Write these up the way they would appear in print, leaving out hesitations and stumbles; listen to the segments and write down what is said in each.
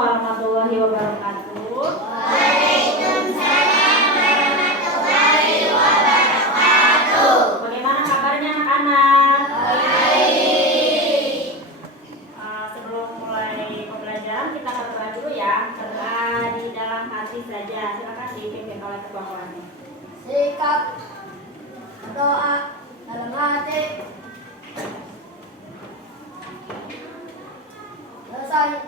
warahmatullahi wabarakatuh. Waalaikumsalam warahmatullahi wabarakatuh. Bagaimana kabarnya anak-anak? Baik. Sebelum mulai pembelajaran kita berdoa dulu ya. Berdoa di dalam hati saja. Silakan dipimpin oleh ketua kelasnya. Sikap berdoa dalam hati. Selesai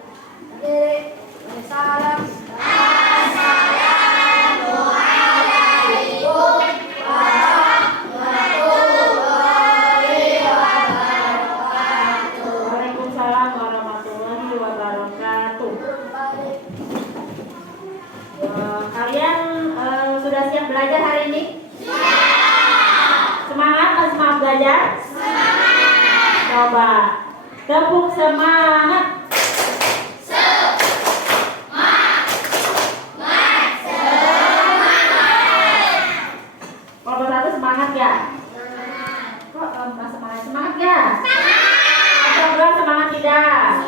berdiri beri salam. Assalamualaikum warahmatullahi wabarakatuh. Waalaikumsalam warahmatullahi wabarakatuh. Kalian sudah siap belajar hari ini? Semangat atau semangat belajar? Semangat. Coba tepuk semangat. Kelompok satu semangat ya? Kok nggak semangat? Semangat ya? Kelompok dua semangat tidak?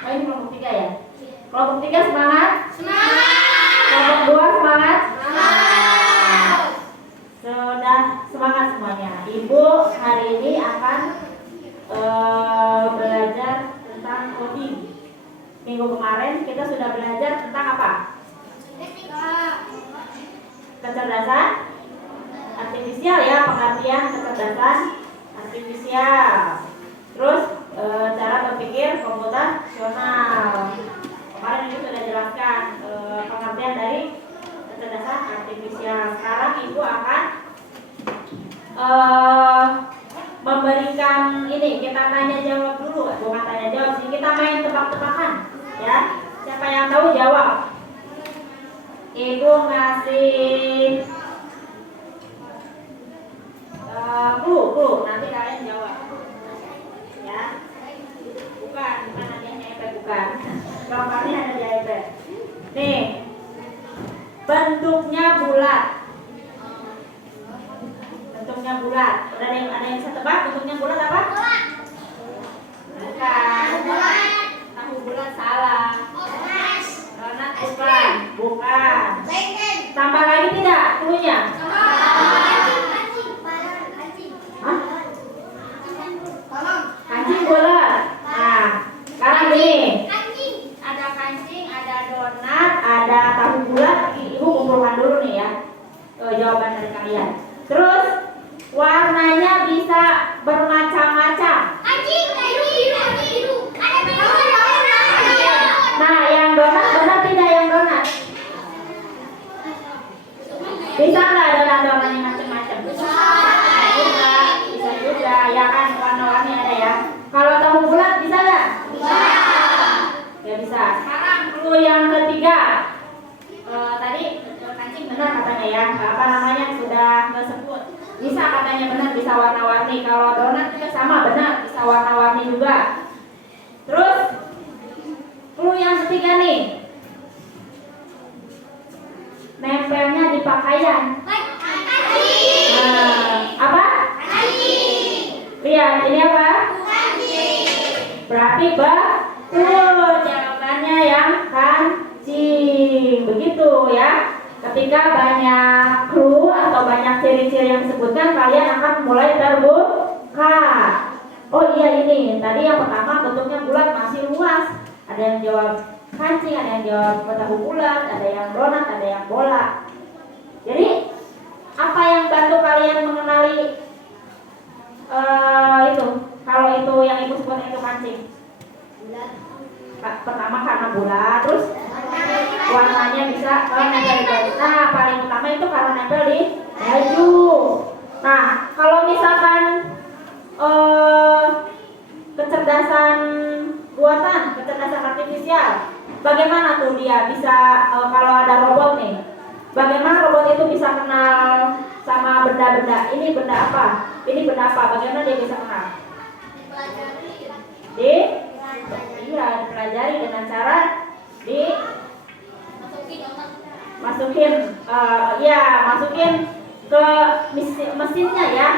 Oh ini kelompok tiga ya? Kelompok tiga semangat? Kelompok dua semangat? Sudah semangat semuanya. Ibu hari ini akan belajar tentang coding. Minggu kemarin kita sudah belajar tentang apa? Kecerdasan artifisial ya, pengertian kecerdasan artifisial. Terus cara berpikir komputasional. Kemarin ibu sudah jelaskan pengertian dari kecerdasan artifisial. Sekarang ibu akan memberikan ini, kita tanya jawab dulu, bukan tanya jawab sih, kita main tebak-tebakan ya. Siapa yang tahu jawab. Ibu ngasih clue, nanti kalian jawab ya. Bukan hadiahnya iPad, bukan. Gambarnya ada di iPad. Nih, bentuknya bulat. Bentuknya bulat. Ada yang bisa tebak bentuknya bulat apa? Bukan. Tahu bulat salah. Donat bukan. Bukan. Tambah lagi tidak cluenya? Kancing bulat. Nah, sekarang gini. Ada kancing, ada donat, ada tahu bulat. Ibu kumpulkan dulu nih ya jawaban dari kalian. Terus warnanya bisa bermacam-macam. Nah, yang donat benar tidak yang donat? Bisa nggak donat-donatnya macam-macam? Bisa juga. Ya kan, warna-warni ada ya. Kalau tahu bulat bisa nggak? Ya bisa. Sekarang clue yang ketiga. Tadi kancing benar katanya ya. Apa namanya sudah disebut. Bisa katanya benar, bisa warna-warni. Kalau donat juga sama benar, bisa warna-warni juga. Terus clue yang ketiga nih. Nempelnya di pakaian. Apa? Lihat, ini apa? Berarti betul jawabannya yang kancing. Begitu ya. Ketika banyak clue atau banyak ciri-ciri yang disebutkan, kalian akan mulai terbuka. Oh iya ini, tadi yang pertama bentuknya bulat masih luas. Ada yang jawab kancing, ada yang jawab tahu bulat, ada yang donat, ada yang bola. Jadi apa yang bantu kalian mengenali itu? Kalau itu yang ibu sebut itu kancing. Pertama karena bulat, terus warnanya bisa nempel di baju. Nah, paling utama itu karena nempel di baju. Nah, kalau misalkan kecerdasan buatan, kecerdasan artifisial, bagaimana tuh dia bisa kalau ada robot nih, bagaimana robot itu bisa kenal sama benda-benda? Ini benda apa? Ini benda apa? Bagaimana dia bisa kenal? Iya, dipelajari dengan cara masukin ke mesinnya ya.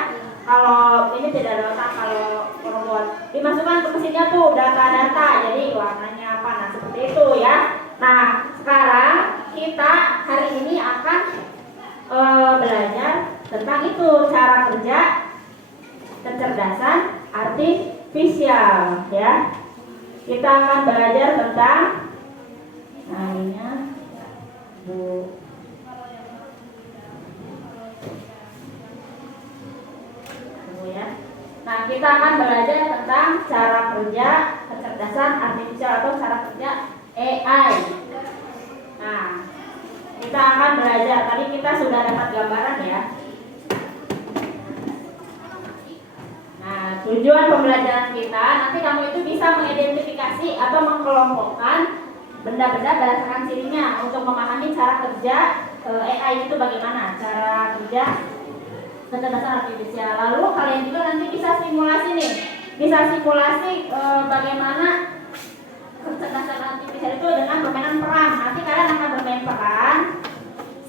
Kalau ini tidak ada otak, kalau robot dimasukkan ke mesinnya tuh data-data, jadi warnanya apa, nah seperti itu ya. Nah sekarang kita hari ini akan belajar tentang itu, cara kerja kecerdasan artifisial ya. Kita akan belajar tentang namanya Bu. Ya. Nah, kita akan belajar tentang cara kerja kecerdasan artifisial atau cara kerja AI. Nah, kita akan belajar. Tadi kita sudah dapat gambaran ya. Nah, tujuan pembelajaran kita nanti kamu itu bisa mengidentifikasi atau mengkelompokkan benda-benda berdasarkan cirinya untuk memahami cara kerja AI itu bagaimana, cara kerja kecerdasan artifisial. Lalu kalian juga nanti bisa simulasi nih, bisa simulasi bagaimana kecerdasan artifisial itu dengan permainan peran. Nanti kalian akan bermain peran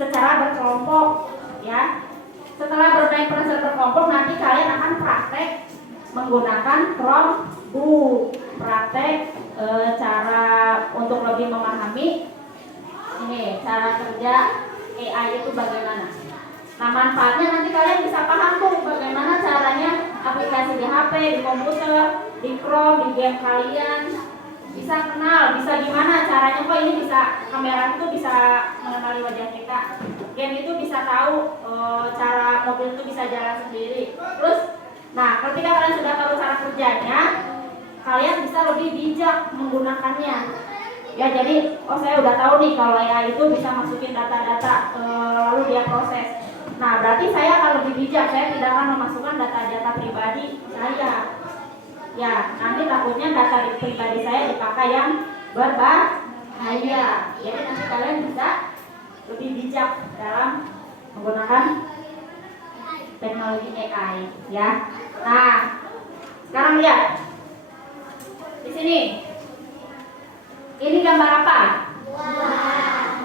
secara berkelompok ya. Setelah bermain peran secara berkelompok, nanti kalian akan praktek menggunakan prompt, praktek cara untuk lebih memahami ini cara kerja AI itu bagaimana. Nah, manfaatnya nanti kalian bisa paham tuh bagaimana caranya aplikasi di HP, di komputer, di Chrome, di game kalian bisa kenal, bisa gimana caranya kok ini bisa kamera itu bisa mengenali wajah kita, game itu bisa tahu cara mobil itu bisa jalan sendiri. Terus, nah ketika kalian sudah tahu cara kerjanya, kalian bisa lebih bijak menggunakannya. Ya jadi, saya udah tahu nih kalau AI itu bisa masukin data-data lalu dia proses. Nah, berarti saya akan lebih bijak, saya tidak akan memasukkan data-data pribadi saya. Ya, nanti takutnya data pribadi saya dipakai yang berbahaya. Jadi nanti kalian bisa lebih bijak dalam menggunakan teknologi AI, ya. Nah, sekarang lihat di sini. Ini gambar apa?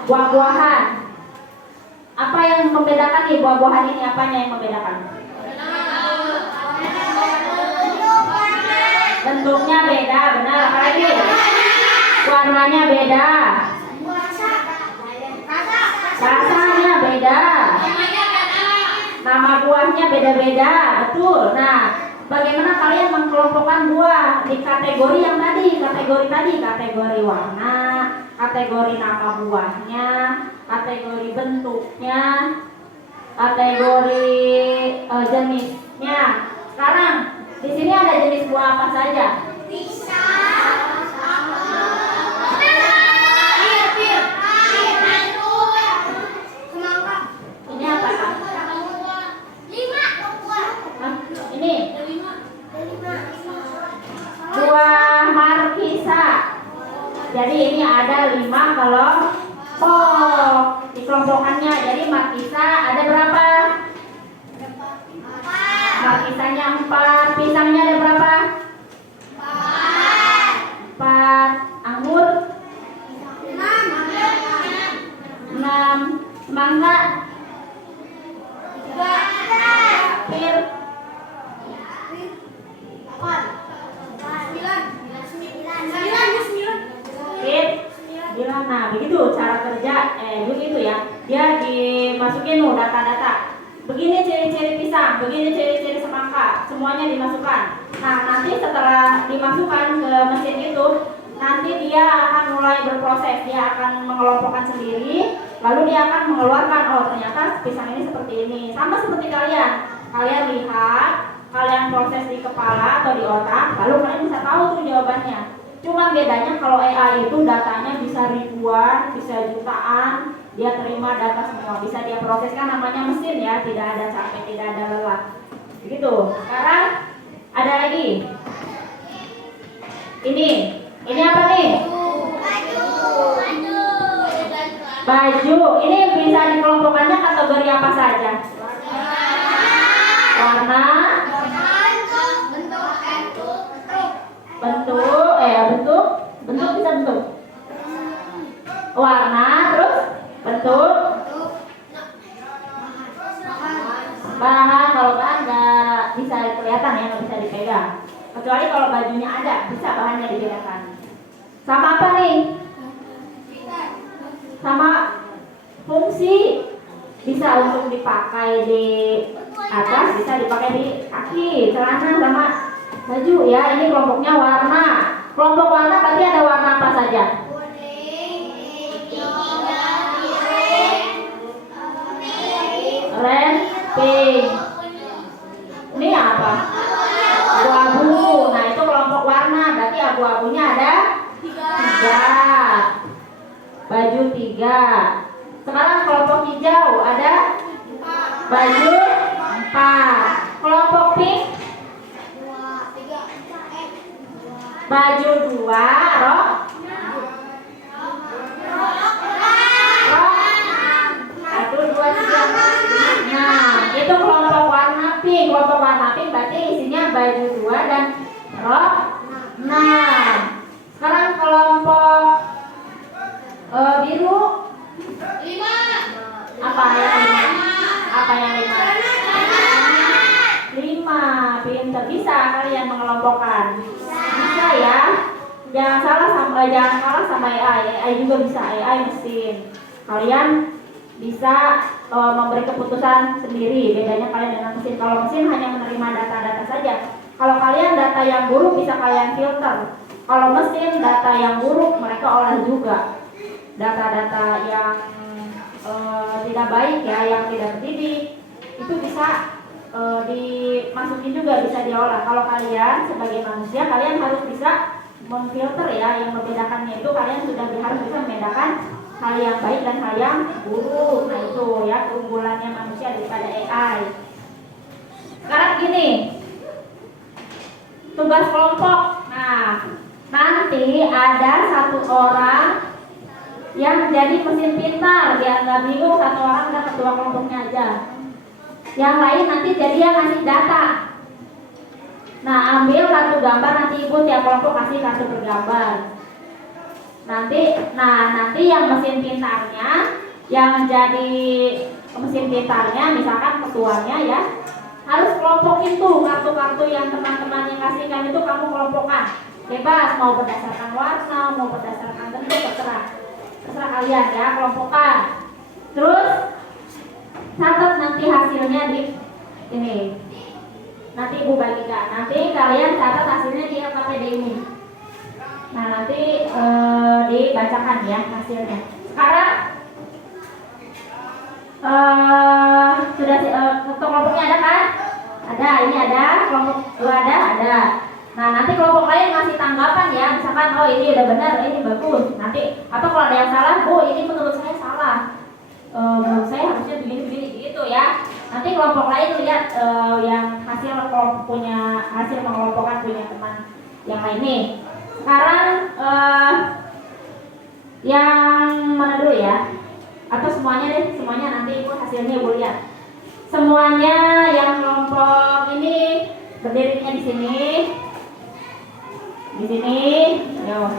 Buah-buahan. Apa yang membedakan nih buah-buahan ini? Apanya yang membedakan? Bentuknya beda, benar. Apalagi? Warnanya beda. Rasanya beda. Nama buahnya beda-beda, betul. Nah, bagaimana kalian mengkelompokkan buah di kategori yang tadi? Kategori warna, kategori nama buahnya, kategori bentuknya, kategori jenisnya. Sekarang di sini ada jenis buah apa saja? Ini apa Kak? Ini buah markisa. Jadi ini ada 5 kelompok dikelompokkannya. Jadi markisa ada berapa? Markisanya 4. Pisangnya ada berapa? 4. Anggur 6. Semangka pir 9. Nah, begitu cara kerja begitu ya. Dia dimasukin data-data. Begini ciri-ciri pisang, begini ciri-ciri semangka, semuanya dimasukkan. Nah, nanti setelah dimasukkan ke mesin itu, nanti dia akan mulai berproses. Dia akan mengelompokkan sendiri, lalu dia akan mengeluarkan, oh ternyata pisang ini seperti ini. Sama seperti kalian. Kalian lihat, kalian proses di kepala atau di otak, lalu kalian bisa tahu tuh jawabannya. Cuma bedanya kalau AI itu datanya bisa ribuan, bisa jutaan, dia terima data semua, bisa dia proseskan, namanya mesin ya, tidak ada capek, tidak ada lelah. Begitu. Sekarang ada lagi. Ini apa nih? Baju. Ini bisa dikelompokkannya kategori apa saja? Warna, bentuk bisa bentuk. Warna, terus bentuk. Bahan, kalau bahan nggak bisa dipegang. Kecuali kalau bajunya ada, bisa bahannya dibedakan. Sama apa nih? Sama fungsi. Bisa untuk dipakai di atas, bisa dipakai di kaki, celana sama baju ya. Ini kelompoknya warna. Kelompok warna berarti ada warna apa saja? Red, pink. Ini apa? Abu-abu. Nah itu kelompok warna. Berarti abu-abunya ada 3. Baju 3. Sekarang kelompok hijau ada baju 4. Kelompok pink baju 2. Rok 1, 2, 3. Nah itu kelompok warna pink. Kelompok warna pink berarti isinya baju 2 dan rok 6. Sekarang kelompok biru 5. Apa yang 5? Pinter, bisa kalian mengelompokkan. Bisa ya. Jangan salah sama AI. AI juga bisa, AI mesin. Kalian bisa memberi keputusan sendiri. Bedanya kalian dengan mesin. Kalau mesin hanya menerima data-data saja. Kalau kalian data yang buruk bisa kalian filter. Kalau mesin data yang buruk mereka olah juga. Data-data yang tidak baik ya, yang tidak terdidik itu bisa dimasukin juga, bisa diolah. Kalau kalian sebagai manusia kalian harus bisa memfilter ya, yang membedakannya itu kalian sudah harus bisa membedakan hal yang baik dan hal yang buruk. Nah itu ya keunggulannya manusia daripada AI. Sekarang gini, tugas kelompok. Nah nanti ada 1 orang yang jadi mesin pintar, biar nggak bingung, 1 orang udah ketua kelompoknya aja. Yang lain nanti jadi yang ngasih data. Nah ambil kartu gambar, nanti ibu tiap kelompok kasih kartu bergambar. Nanti yang mesin pintarnya, yang jadi mesin pintarnya, misalkan ketuanya ya, harus kelompokin tuh kartu-kartu yang teman-teman yang kasihkan itu kamu kelompokkan. Bebas, mau berdasarkan warna, mau berdasarkan bentuk, terserah kalian ya, kelompokkan. Terus catat nanti hasilnya di ini. Nanti ibu bagikan. Nanti kalian catat hasilnya di LKPD ini. Nah nanti dibacakan ya hasilnya. Sekarang sudah kelompoknya ada kan? Ada, ini ada, kelompok 2 ada. Nah nanti kelompok lain ngasih tanggapan ya, misalkan oh ini udah benar, ini bagus. Nanti atau kalau ada yang salah, bu ini menurut saya salah, menurut saya harusnya begini gitu ya. Nanti kelompok lain lihat yang hasil mengelompokkan punya teman yang lain nih. Sekarang yang mana dulu ya? Atau semuanya deh, semuanya nanti ibu hasilnya ibu lihat. Semuanya yang kelompok ini berdirinya di sini. Di sini, nah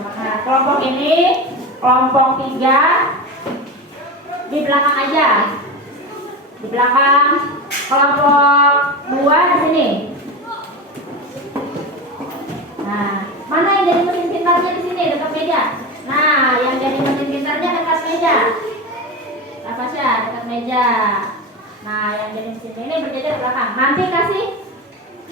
kelompok ini, kelompok 3 di belakang aja, di belakang. Kelompok 2 di sini. Nah, mana yang jadi mesin pintarnya di sini dekat meja? Nah, yang jadi mesin pintarnya dekat meja. Tasya dekat meja. Nah, yang jadi mesin ini berjajar di belakang. Nanti kasih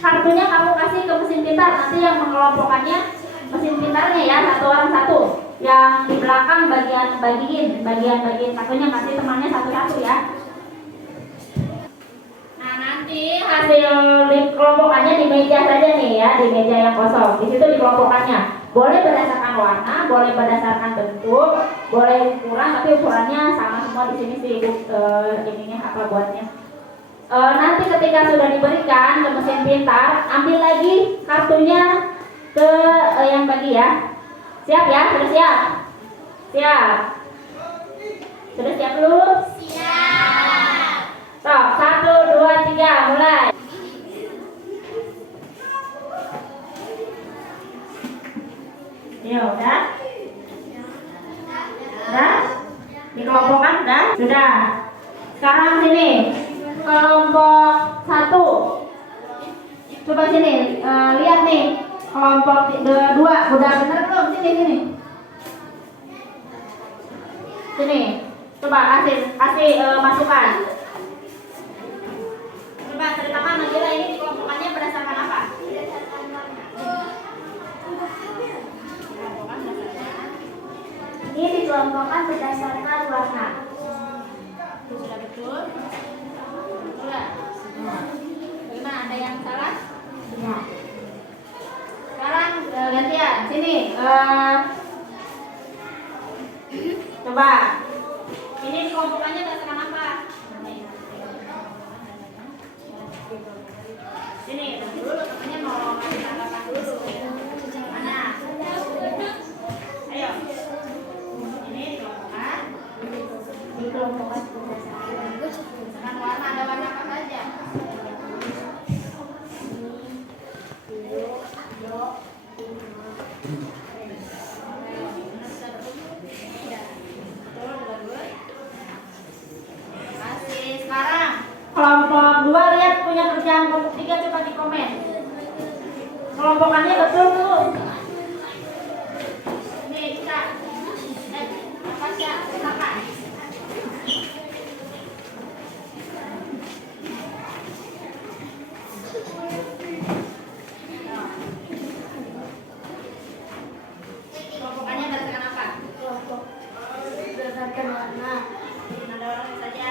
kartunya, kamu kasih ke mesin pintar. Nanti yang mengelompokkannya mesin pintarnya ya, 1 orang 1. Yang di belakang bagian kartunya kasih temannya 1-1 ya. Nah nanti hasil kelompokannya di meja saja nih ya, di meja yang kosong. Di situ dikelompokannya. Boleh berdasarkan warna, boleh berdasarkan bentuk, boleh ukuran, tapi ukurannya sama semua di sini sih ibu ininya apa buatnya. Nanti ketika sudah diberikan ke mesin pintar, ambil lagi kartunya ke yang bagi ya. Siap ya? Sudah siap? Siap. Sudah siap dulu? Siap. Stop. 1, 2, 3, mulai. Ya udah. Udah? Dikelompokkan udah? Sudah. Sekarang sini. Kelompok 1. Coba sini, lihat nih kelompok 2 udah bener belum? Sini. Sini, coba kasih masukan. Coba ceritakan Nabila ini dikelompokkannya berdasarkan apa? Ini dikelompokkan berdasarkan warna. Sudah betul? Betul nggak? Bagaimana? Ada yang salah? Ya. Sekarang gantian, sini. Coba. Ini kelompokkannya berdasarkan apa? Sini, dulu temennya mau ngasih tanggapan dulu. Mana? Ayo. Ini dikelompokkan. Dikelompokkan berdasarkan Dengan warna, ada warna apa saja? Sekarang kelompok 2 lihat punya kerjaan kelompok 3, coba di komen. Kelompokannya betul tuh. Nih kita. Apa sih? Silakan. Kelompokannya berdasarkan apa? kelompok berdasarkan warna. Ada orang saja.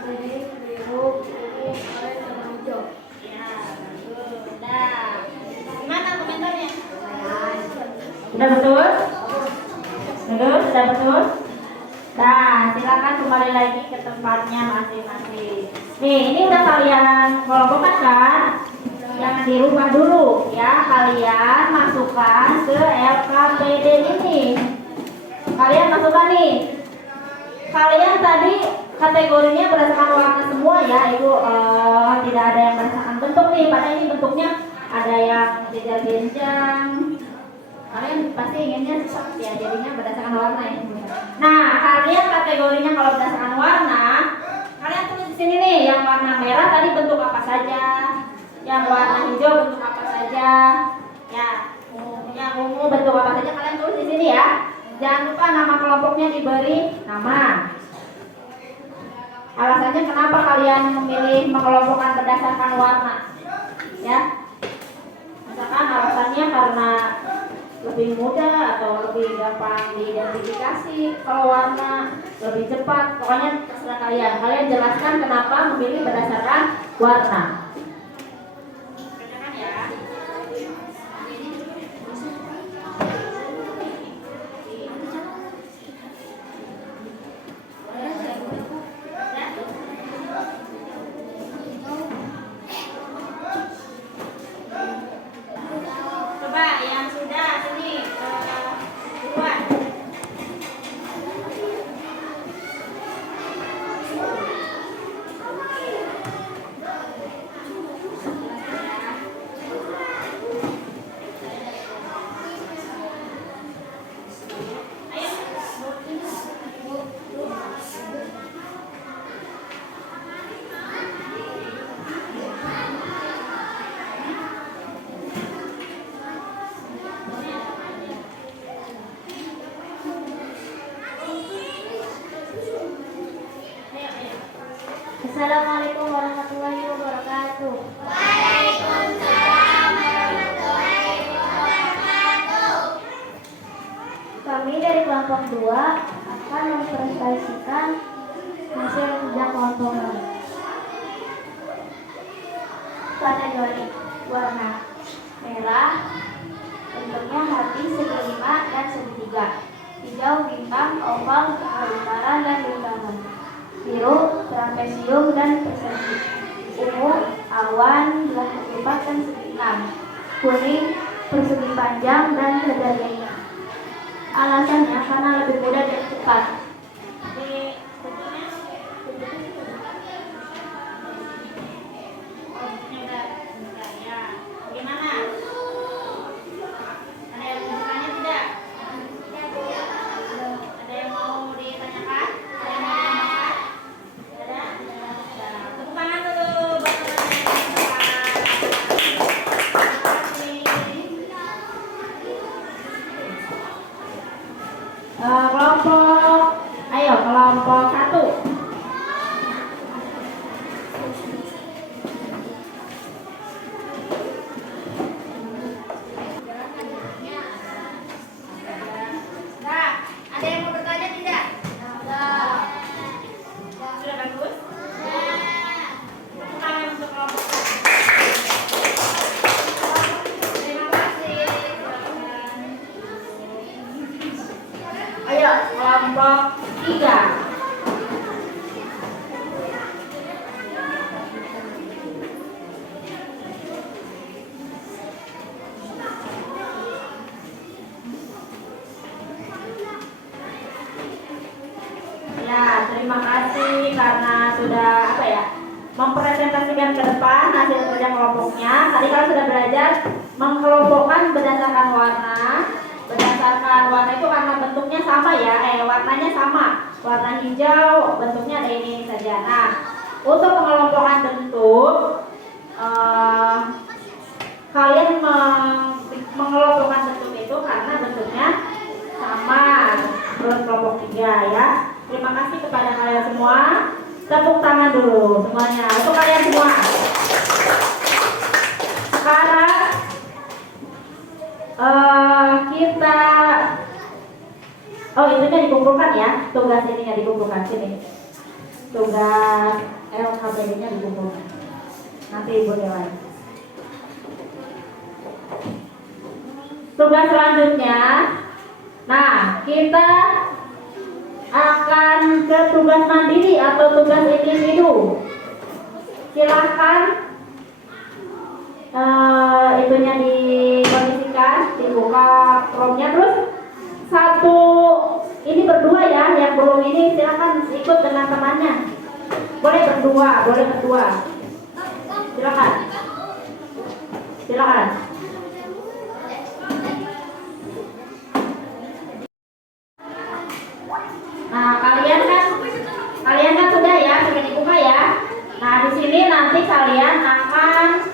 Kuning, biru, kuning, oranye, sama hijau. Ya, bagus. Udah. Gimana komentarnya? Lumayan. Sudah betul? Betul, sudah betul? Nah, silakan kembali lagi ke tempatnya masing-masing. Nih, ini udah kalian kelompokkan kan? Jangan dirubah dulu ya, kalian masukkan ke LKPD ini. Kalian masukkan nih. Kalian tadi kategorinya berdasarkan warna semua ya, itu tidak ada yang berdasarkan bentuk nih. Padahal ini bentuknya ada yang jenjang. Kalian pasti inginnya seperti ya, jadinya berdasarkan warna ya. Nah, kalian kategorinya kalau berdasarkan warna, kalian tulis di sini nih, yang warna merah tadi bentuk apa saja, yang warna hijau bentuk apa saja, ya, yang ungu bentuk apa saja, kalian tulis di sini ya. Jangan lupa nama kelompoknya diberi nama. Alasannya kenapa kalian memilih mengelompokkan berdasarkan warna, ya? Misalkan alasannya karena lebih mudah atau lebih gampang diidentifikasi, kalau warna lebih cepat, pokoknya terserah kalian. Kalian jelaskan kenapa memilih berdasarkan warna. Bedakan ya. Coba yang sudah sini duluan. Assalamualaikum warahmatullahi wabarakatuh. Kami dari kelompok 2 akan mempresentasikan hasil kerja kelompok kami. Kategori warna merah, bentuknya hati, segitiga dan segitiga. Hijau, bintang, oval, lingkaran dan lingkaran. Biru, trapesium dan persegi. Ungu, awan, belah ketupat dan segi enam. Kuning, persegi panjang dan sebagainya. Alasannya karena lebih mudah dan cepat. Bagaimana? Ada yang bertanya tidak? Ada yang mau ditanyakan? Ada yang mau ditambahkan? Ada? Tepuk tangan dulu buat teman-teman. Kelompok 1. Nah, ada yang mau bertanya tidak? Sudah bagus? Tepuk tangan untuk kelompok 1. Terima kasih. Ayo, kelompok 3. Ya, terima kasih karena sudah mempresentasikan ke depan hasil kerja kelompoknya. Tadi kalian sudah belajar mengkelompokkan berdasarkan warna. Berdasarkan warna itu karena bentuknya sama ya, warnanya sama. Warna hijau bentuknya ada ini saja. Nah, untuk pengelompokan bentuk, kalian mengelompokkan bentuk itu karena bentuknya sama. Terus kelompok 3 ya. Terima kasih kepada kalian semua. Tepuk tangan dulu semuanya untuk kalian semua. Sekarang kita itunya dikumpulkan ya. Tugas ininya dikumpulkan sini. Tugas LKPD-nya dikumpulkan. Nanti Ibu nilai. Tugas selanjutnya, nah kita akan ke tugas mandiri atau tugas individu. Silahkan itunya dikondisikan, dibuka Chrome-nya, terus satu ini berdua ya, yang belum ini silahkan ikut dengan temannya. Boleh berdua. Silakan. Nah, kalian kan sudah dibuka ya. Nah, di sini nanti kalian akan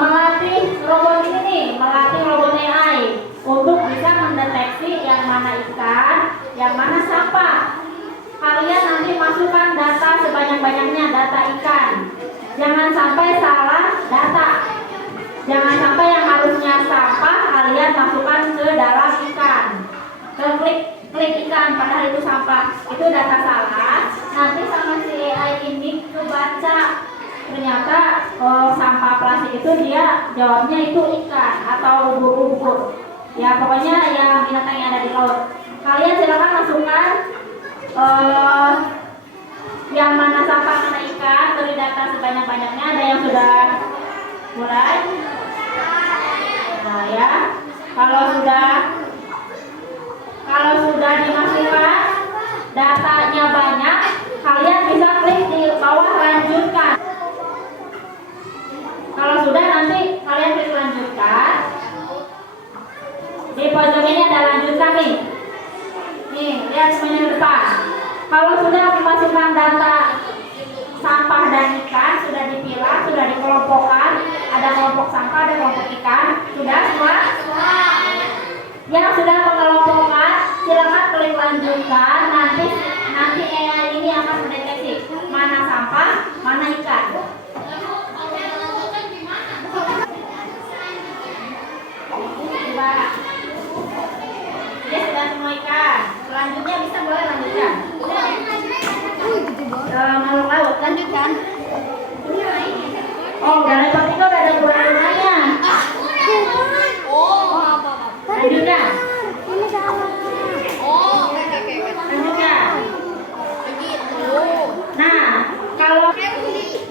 melatih robot ini nih, melatih robot AI untuk bisa mendeteksi yang mana ikan, yang mana sampah. Kalian nanti masukkan data sebanyak-banyaknya, data ikan. Jangan sampai salah data. Jangan sampai yang harusnya sampah kalian masukkan ke dalam ikan. Klik ikan padahal itu sampah. Itu data salah. Nanti sama si AI ini kebaca. Ternyata sampah plastik itu dia jawabnya itu ikan atau ubur-ubur. Ya pokoknya yang binatang yang ada di laut. Kalian silakan masukkan yang mana sampah mana ikan, beri data sebanyak-banyaknya. Ada yang sudah mulai? Nah ya, kalau sudah dimasukkan datanya banyak, kalian bisa klik di bawah lanjutkan. Kalau sudah nanti kalian klik lanjutkan. Di pojok ini ada lanjutkan nih. Nih, lihat semuanya ke depan. Kalau sudah memasukkan data sampah dan ikan, sudah dipilah, sudah dikelompokkan, ada kelompok sampah, ada kelompok ikan, sudah semua? Yang sudah mengelompokkan, silakan klik lanjutkan. Nanti AI ini akan mendeteksi mana sampah, mana ikan. Ini sudah semua ikan. Selanjutnya bisa boleh lanjutkan. Makhluk laut lanjutkan. Oh, dari topik itu udah ada kurang-kurangnya. Lanjutkan. Lanjutkan. Nah, kalau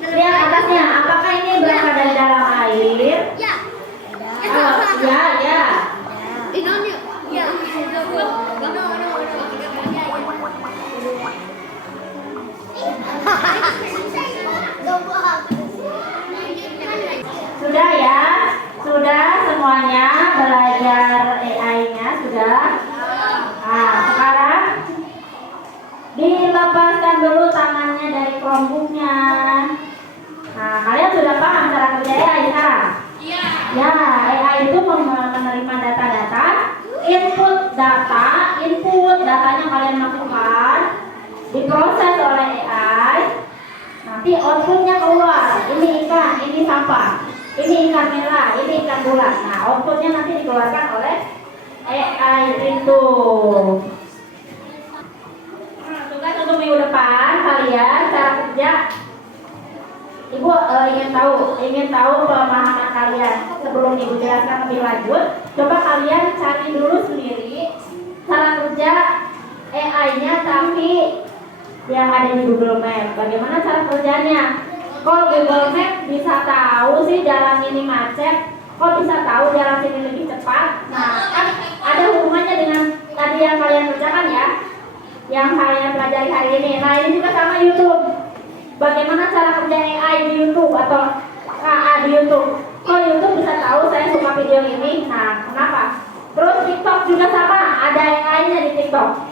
lihat atasnya, apakah ini berasal dari dalam air? Ya. Sudah ya? Sudah semuanya belajar AI-nya sudah? Nah, sekarang dilepaskan dulu tangannya dari Chromebook-nya. Nah, kalian sudah paham cara kerja AI sekarang? Iya. Ya, AI itu menerima data-data, input data, input, datanya kalian masukkan, diproses oleh AI, nanti outputnya keluar. Ini ikan, ini sampah, ini ikan merah, ini ikan bulat. Nah, outputnya nanti dikeluarkan oleh AI itu. Tugas untuk minggu depan kalian cara kerja. Ibu ingin tahu pemahaman kalian. Sebelum Ibu jelaskan lebih lanjut, coba kalian cari dulu sendiri cara kerja AI-nya tapi yang ada di Google Map. Bagaimana cara kerjanya? Kok Google Map bisa tahu sih jalan ini macet? Kok bisa tahu jalan sini lebih cepat? Nah, kan ada hubungannya dengan tadi yang kalian kerjakan ya, yang kalian pelajari hari ini. Nah, ini juga sama YouTube. Bagaimana cara kerja AI di YouTube atau KA di YouTube? Kok YouTube bisa tahu saya suka video ini? Nah, kenapa? Terus TikTok juga sama, ada AI-nya di TikTok.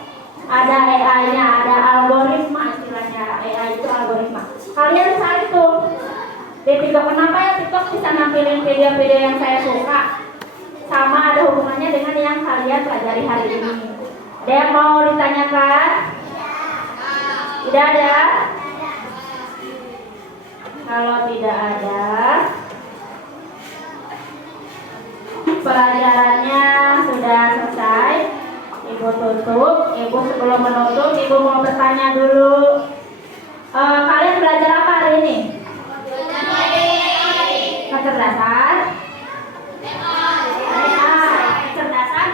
Ada AI-nya, ada algoritma istilahnya. AI itu algoritma. Kalian cari tuh di TikTok. Kenapa ya TikTok bisa nampilin video-video yang saya suka? Sama ada hubungannya dengan yang kalian pelajari hari ini. Ada yang mau ditanyakan? Tidak ada? Kalau tidak ada, pelajarannya sudah selesai. Ibu tutup. Ibu sebelum menutup, Ibu mau bertanya dulu. Kalian belajar apa hari ini? Kecerdasan. Kecerdasan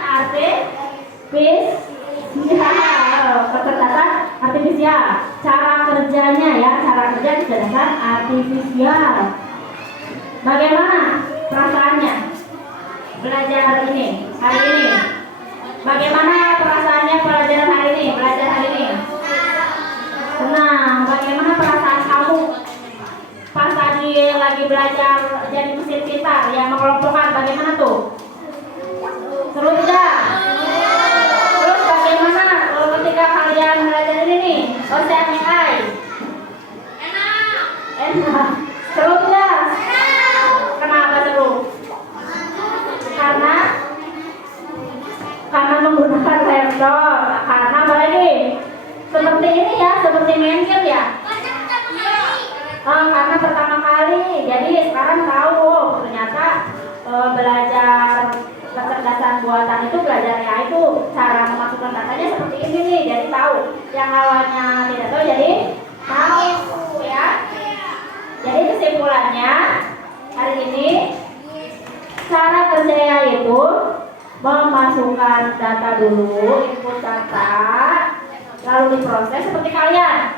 kecerdasan artifisial. Cara kerjanya ya, cara kerja kecerdasan artifisial. Bagaimana perasaannya belajar hari ini? Bagaimana perasaannya pelajaran hari ini? Belajar hari ini? Senang. Bagaimana perasaan kamu pas tadi lagi belajar jadi mesin pintar yang mengelompokkan? Bagaimana tuh? Seru tidak? Terus bagaimana ketika kalian belajar ini nih? OCMI? Enak. Seru tidak? Kenapa seru? Karena menggunakan laptop. Karena apa lagi? Seperti ini ya, seperti main game ya. Karena pertama kali, jadi sekarang tahu ternyata belajar kecerdasan buatan itu, belajar AI itu cara memasukkan datanya seperti ini nih. Jadi tahu. Yang awalnya tidak tahu jadi tahu ya. Jadi kesimpulannya hari ini cara kerja AI itu memasukkan data dulu, input data, lalu diproses seperti kalian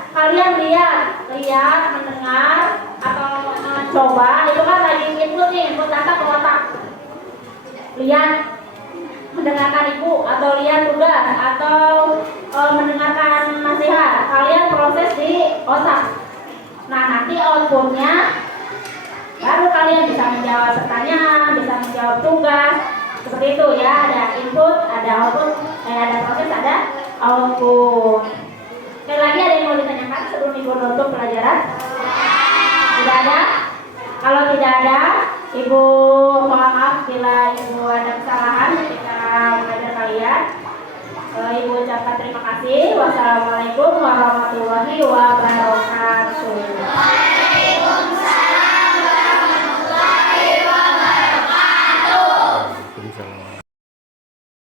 lihat, mendengar atau mencoba. Itu kan lagi input nih, input data ke otak. Lihat, mendengarkan ibu atau lihat tugas atau mendengarkan nasihat. Kalian proses di otak. Nah, nanti outputnya baru kalian bisa menjawab pertanyaan, bisa menjawab tugas. Seperti itu ya, ada input, ada output, ada proses, ada output. Sekali lagi ada yang mau ditanyakan sebelum Ibu nutup pelajaran? Tidak ada? Kalau tidak ada, Ibu mohon maaf bila Ibu ada kesalahan ketika belajar kalian. Ibu ucapkan terima kasih. Wassalamualaikum warahmatullahi wabarakatuh.